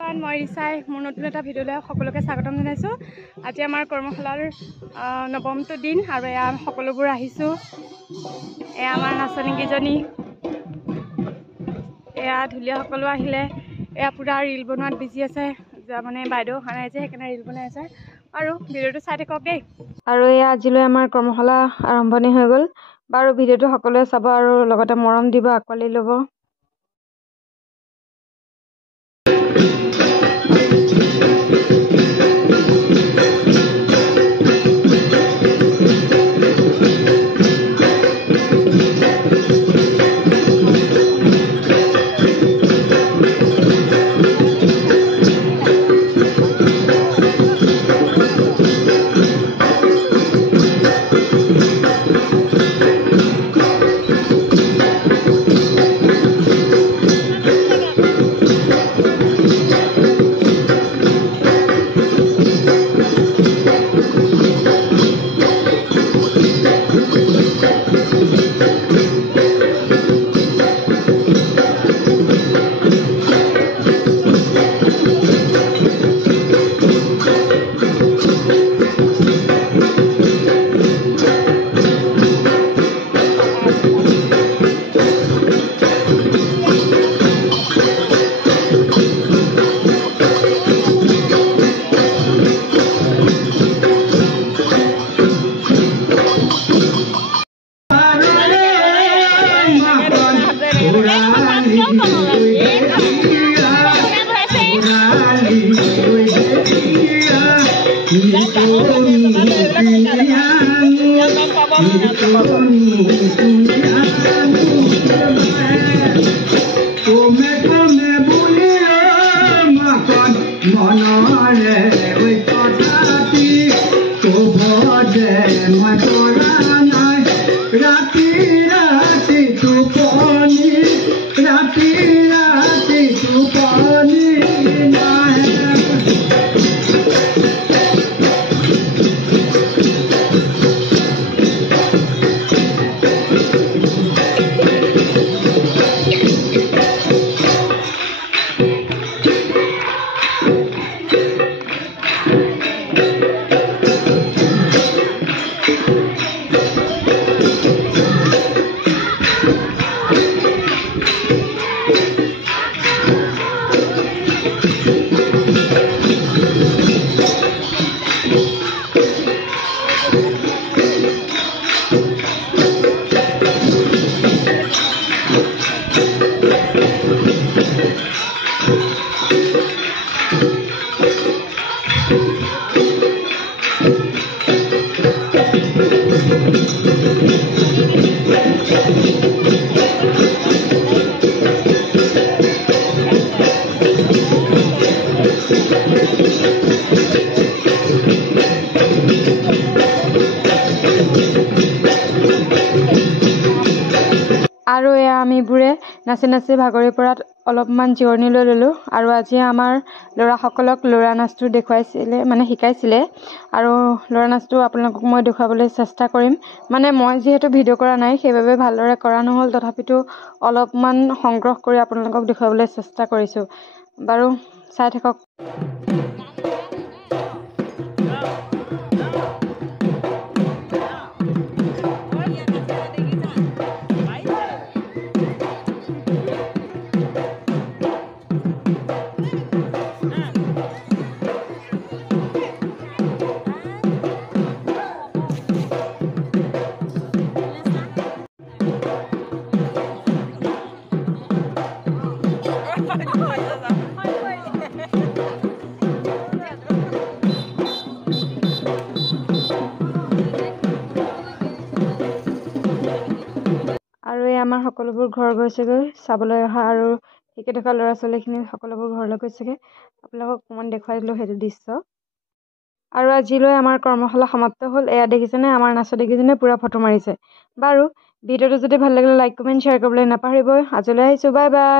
মই ৰিচাই মোৰ নতুন এটা ভিডিঅ'লৈ সকলোকে স্বাগতম জনাইছোঁ। আজি আমাৰ কৰ্মশালাৰ নৱমটো দিন আৰু এয়া সকলোবোৰ আহিছোঁ। এয়া আমাৰ নাচনীকেইজনী, এয়া ঢুলীয়া সকলো আহিলে। এয়া পূৰা ৰীল বনোৱাত বিজি আছে, মানে বাইদেউ অহা নাই যে সেইকাৰণে ৰীল বনাই আছে। আৰু ভিডিঅ'টো চাই থাকক দেই। আৰু এয়া আজিলৈ আমাৰ কৰ্মশালা আৰম্ভণি হৈ গ'ল। বাৰু ভিডিঅ'টো সকলোৱে চাব আৰু লগতে মৰম দিব, আঁকোৱালি ল'ব। আৰু এয়া আমিবোৰে নাচি নাচি ভাগৰি পৰাত অলপমান জিৰণি লৈ ল'লোঁ। আৰু আজি আমাৰ ল'ৰাসকলক ল'ৰা নাচটো দেখুৱাইছিলে, মানে শিকাইছিলে। আৰু ল'ৰা নাচটো আপোনালোকক মই দেখুৱাবলৈ চেষ্টা কৰিম। মানে মই যিহেতু ভিডিঅ' কৰা নাই সেইবাবে ভালদৰে কৰা নহ'ল, তথাপিতো অলপমান সংগ্ৰহ কৰি আপোনালোকক দেখুৱাবলৈ চেষ্টা কৰিছোঁ। বাৰু চাই থাকক। আৰু এই আমাৰ সকলোবোৰ ঘৰ গৈছেগৈ চাবলৈ অহা আৰু শিকি থকা ল'ৰা ছোৱালীখিনি সকলোবোৰ ঘৰলৈ গৈছেগৈ। আপোনালোকক অকণমান দেখুৱাই দিলোঁ সেইটো দৃশ্য। আৰু আজিলৈ আমাৰ কৰ্মশালা সমাপ্ত হ'ল। এয়া দেখিছেনে আমাৰ নাচনীকেইজনীয়ে পূৰা ফটো মাৰিছে। বাৰু ভিডিঅ'টো যদি ভাল লাগিলে লাইক কমেণ্ট শ্বেয়াৰ কৰিবলৈ নাপাহৰিব। আজিলৈ আহিছোঁ, বাই বাই।